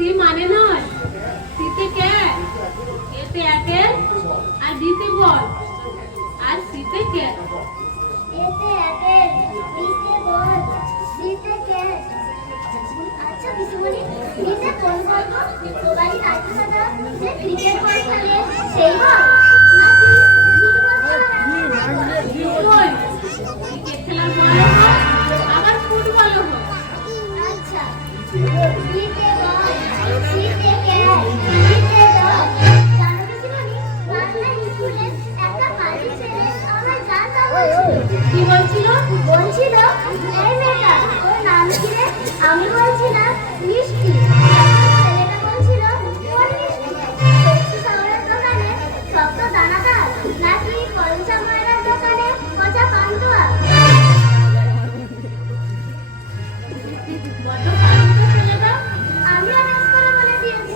C মানে নয়, সিতে ক্যাট, এতে অ্যাপেল, আর বিতে বল, আর সিতে ক্যাট। এতে অ্যাপেল, বিতে বল, সিতে ক্যাট। আচ্ছা পিসিমণি, বিতে কোন গল্প? বাড়ি কাকু দাদা যে ক্রিকেট বল খেলে সেই বল, নাকি ফুটবল খেলার ওই ক্রিকেট খেলার বলও হয়, আবার ফুটবলও হয়। আচ্ছা, বিতে বল, সিতে ক্যাট, বিতে বল। জানো পিসিমণি, বাংলা স্কুলে একটা বাড়ি ছেলে আমার গান বলছিল। কি বলছিল? বলছিল, এই মেয়েটা ওর নাম কি রে? আমি বলছিলাম মিষ্টি। ছেলেটা বলছিল, কোন মিষ্টি? সবজি চাউলের দোকানে শক্ত দানাদার, নাকি পঞ্চা ময়রার দোকানে পচা পান্তুয়া? বড্ড ফালতু ছেলেটা। আমিও নাচ করে বলে দিয়েছি।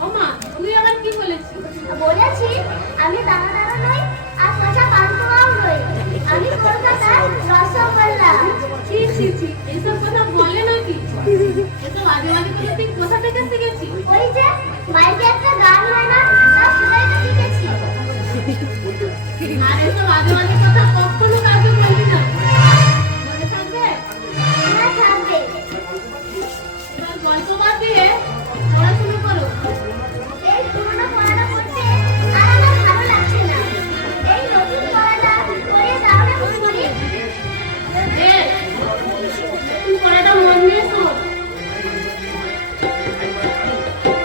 ও মা, তুই আবার কি বলেছিস? বলেছি, আমি দানাদারও নই আর পচা পান্তুয়াও নই, আমি কলকাতার রসগোল্লা। ছি ছি ছি, এইসব কথা বলে নাকি? এসব আজে বাজে কথা তুই কোথা থেকে শিখেছিস? ওই যে মাইকে একটা গান হয় না, তার শুনেই তো শিখেছি। আর এসব আজে বাজে কথা কখনো কাউকে বলবি না, মনে থাকবে? না থাকবে। এবার গল্প বাদ দিয়ে পড়াশুনো করো। এই পুরনো পড়াটা পড়তে আর আমার ভালো লাগছে না। এই নতুন পড়াটা পড়িয়ে দাও না পিসিমণি। বেশ, তুই পড়াটা মন দিয়ে শোন।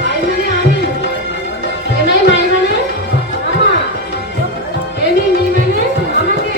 আই মানে আমি, এমআই মাই মানে আমা, এমি মি মানে আমাকে,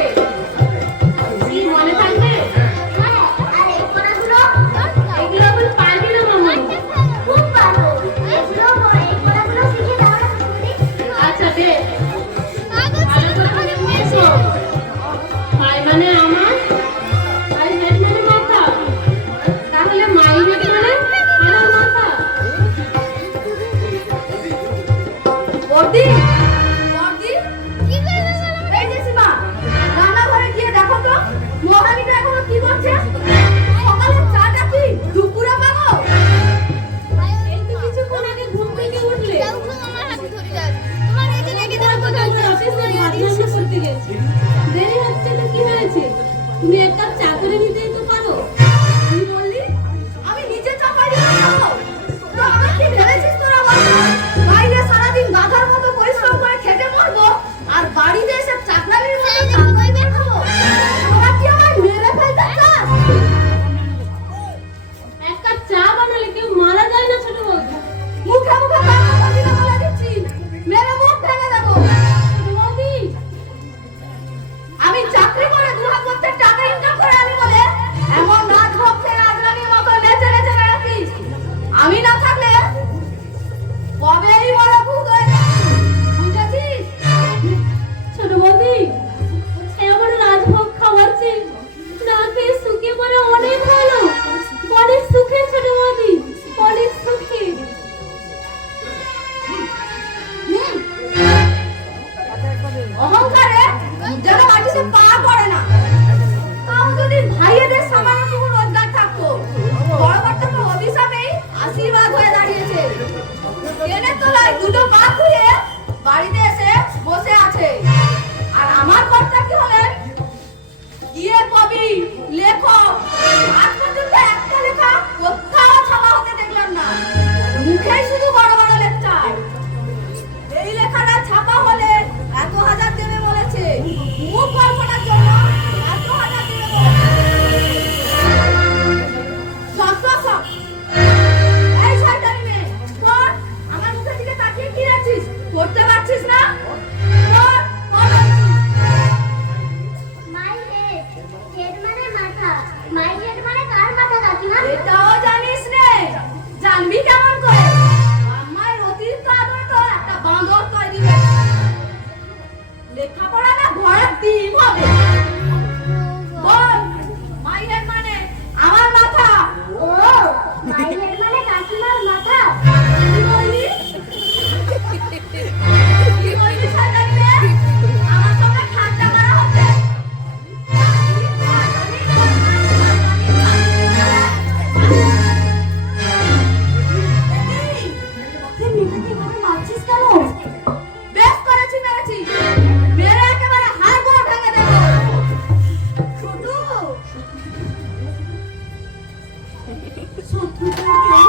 শত্রুদেরকে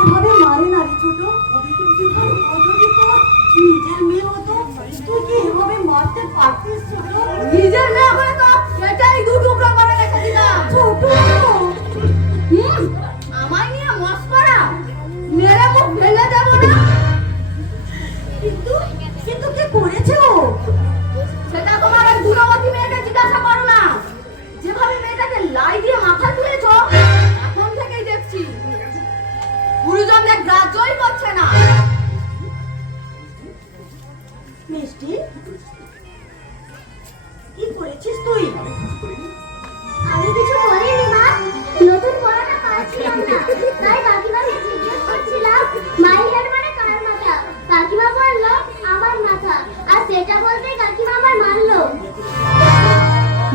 এভাবে মারে না রে ছোট। আর ও যদি তোর নিজের মেয়ে হতো, তুই কি এভাবে মারতে পারতিস ছোট? নিজের মেয়ে হলে তো এটাই দু টুকরো করে রেখে দিতাম। ছোট আমায় নিয়ে মস্করা মেরে মুখ ভেঙে দেবো না। কিন্তু কিন্তু কি করেছে ও? সেটা তোমার ওই গুণবতী মেয়েকে জিজ্ঞাসা করো না। যেভাবে মেয়েটাকে লাই দিয়ে মাথা তুলেছ, এখন থেকেই দেখছি গুরুজনদের গ্রাহ্যই করছে না। মিষ্টি, কি করেছিস তুই? আমি কিছু করিনি মা, নতুন পড়াটা পারছিলাম না, তাই কাকিমাকে জিজ্ঞেস করছিলাম মাই হেড মানে কার মাথা। কাকিমা বলল আমার মাথা, আর সেটা বলতেই কাকিমা আমার মারলো।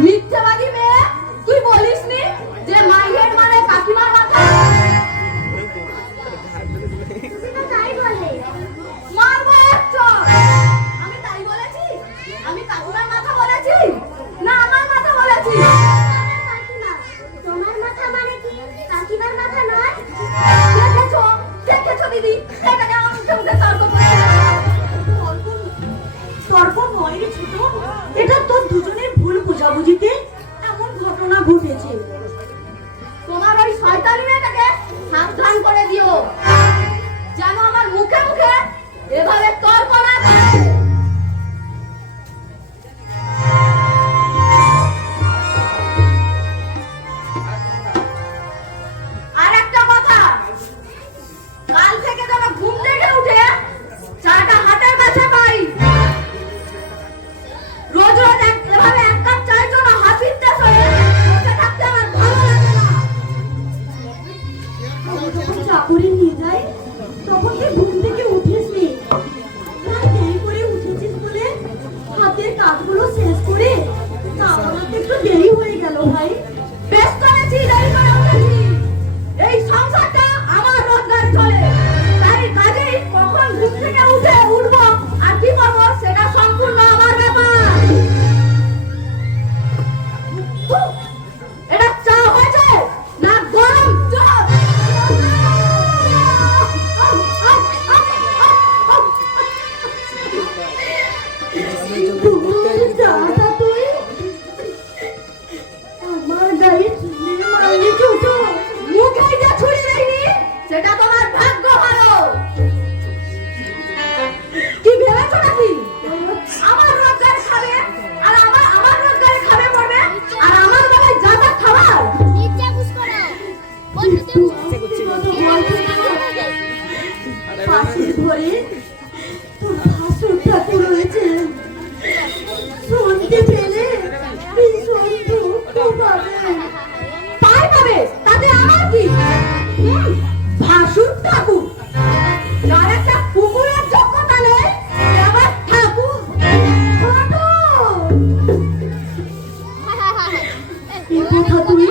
মিথ্যাবাদী মেয়ে, তুই বলিসনি যে মাই হেড মানে কাকিমার মাথা? তুমি তো তাই বললে। মারবো এক চড়। আমি তাই বলেছি? আমি কাকিমার মাথা বলেছি না আমার মাথা বলেছি? কাকিমা, তোমার মাথা মানে কি কাকিমার মাথা নয়? দেখেছো দেখেছো দিদি, এটাকে আমার মুখে মুখে তর্ক করছে। তর্ক নয় রে ছোট, এটা তোর দুজনের ভুল বোঝাবুঝিতে এমন ঘটনা ঘটেছে। তোমার ওই শয়তানি মেয়েটাকে সাবধান করে দিও, যেন আমার মুখে মুখে এভাবে তর্ক না করে। আর একটা কথা, কাল থেকে যেন ঘুম থেকে উঠে চাটা হাতের কাছে পাই। রোজ রোজ এভাবে এক কাপ চায়ের জন্য হাসিতে হয়ে বসে থাকতে আমার ভালো লাগে না। আমি যখন চা করে নিয়ে যাই, তখন তুই ঘুম থেকে উঠিস নি। প্রায় দেরি করে উঠেছিস বলে হাতের কাজগুলো শেষ করে আমার একটু দেরি হয়ে গেল ভাই। বেশ করেছি, দেরি করে উঠেছি। এই সংসারটা আমার রোজগারে চলে, তাই কাজেই কখন ঘুম থেকে উঠবো আর কি করবো সেটা সম্পূর্ণ আমার ব্যাপার। এটা চা হয়েছে না গরম জল? চাটা তুই আমার গায়ে ছুঁড়ে মারলি ছোট। মুখে যে ছুরি দেয়নি সেটা তোমার ভাগ্য ভালো। কি ভেবেছো নাকি আমার রোজগারে খাবে আর আমার রোজগারে খাবে পড়বে আর আমার বেলায় যা যা খাবার? নিচে বুঝ করো, বলতে পাশের ঘরে তোর ভাসুর ঠাকুর রয়েছে, শুনতে পেলে ভীষণ দুঃখ পাবে। পাই পাবে, তাতে আমার কি? ভাসুর ঠাকুর যার একটা কুকুরের যোগ্যতা নেই, সে আবার ঠাকুর? ছোট, এই কথা তুই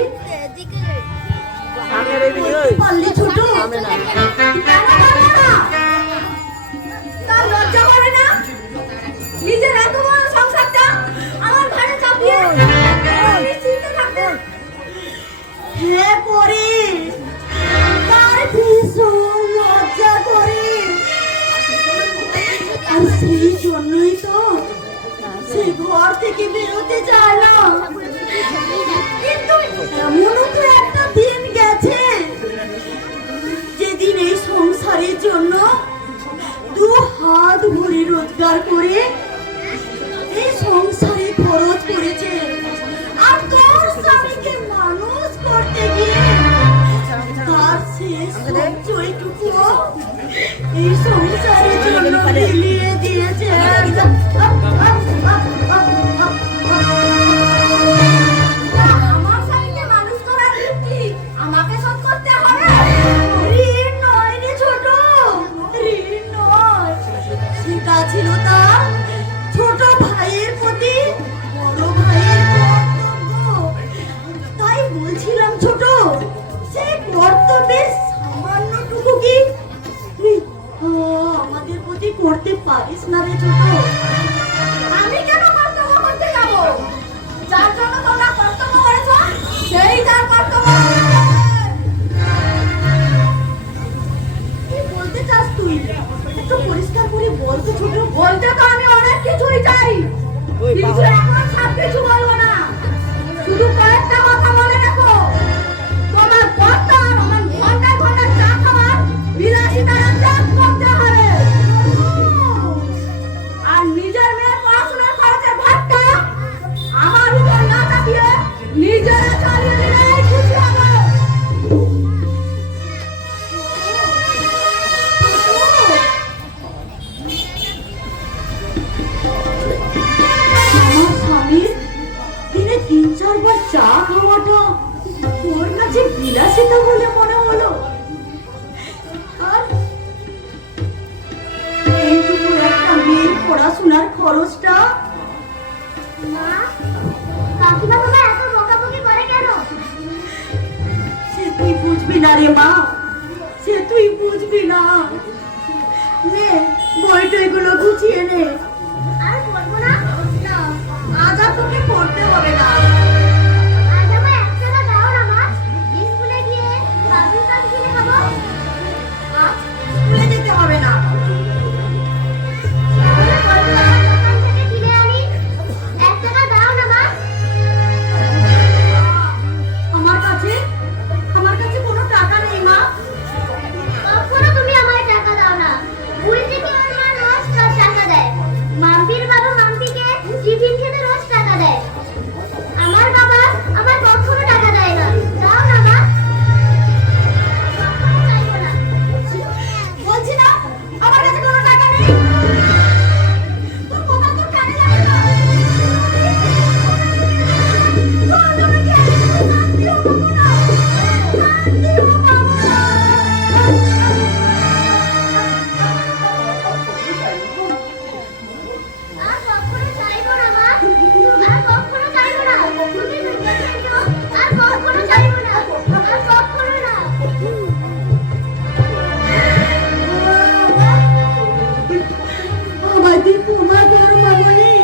পারলি ছোট? কেন পারবে না? তার লজ্জা করে না? নিজের এত বড় সংসারটা আমার ঘাড়ে চাপিয়ে নিশ্চিন্তে থাকতে। হ্যাঁ করে, তার ভীষণ লজ্জা করে। আর সেই জন্যই তো সে ঘর থেকে বেরোতে চায় না। কিন্তু এমনও তো একটা দিন গেছে যেদিন এই সংসারের জন্য দু হাত ভরে রোজগার করে এই সংসারে খরচ করেছে। আর তোর স্বামীকে মানুষ করতে গিয়ে তার শেষ সঞ্চয়টুকু এই সংসারের জন্য বিলিয়ে দিয়েছে। আমার স্বামীকে মানুষ করার কি আমাকে শোধ করতে হবে? ঋণ নয় রে ছোট, ঋণ নয়। সেটা ছিল তার ছোট ভাইয়ের প্রতি বড় ভাইয়ের কর্তব্য। তাই বলছিলাম ছোট, সেই কর্তব্যের সামান্যটুকু কি তুই আমার বিলাসিতা বলে মনে হলো। আর এইটুকু একটা মেয়ের পড়াশোনার খরচটা। মা, কাকিমা তোমার এত বকাবকি করে কেন? সে তুই বুঝবি না রে মা, সে তুই বুঝবি না। নে বই টইগুলো গুছিয়ে নে। আর পড়বো না? না, আজ আর তোকে পড়তে হবে না। আজ আমার 1 টাকা দাও না মা, স্কুলে গিয়ে বাবুর কাজ কিনে খাবো। আজ স্কুলে যেতে হবে না। তাহলে বলবো দোকান থেকে কিনে আনি। 1 টাকা দাও না মা। আমার কাছে কোনো টাকা নেই মা। কখনো তুমি আমায় টাকা দাও না। উল্টে কি আমার রোজ টাকা দেয়। মাম্পির বাবা মাম্পিকে টিফিন খেতে রোজ টাকা দেয়। আমার বাবা আমার কখনো টাকা দেয় না। দাও না মা। কখনো চাইবো না। বলছি না আমার কাছে কোনো টাকা নেই। তোর কথা তোর কানে লাগে না। তোর আমাকে শান্তিও পাবো না। শান্তিও পাবো না। আর কখনো চাইবো না মা। আর কখনো চাইবো না। তুমি দুর্গা চাইছো। আর কখনো চাইবো না। আর কখনো না। আমাদের তোমার তোর মামনি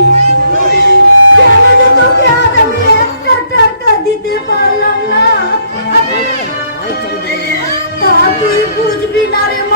কেন যে তোকে আজ আমি 1 টাকা দিতে পারলাম না। তা তুই বুঝবি না রে মা।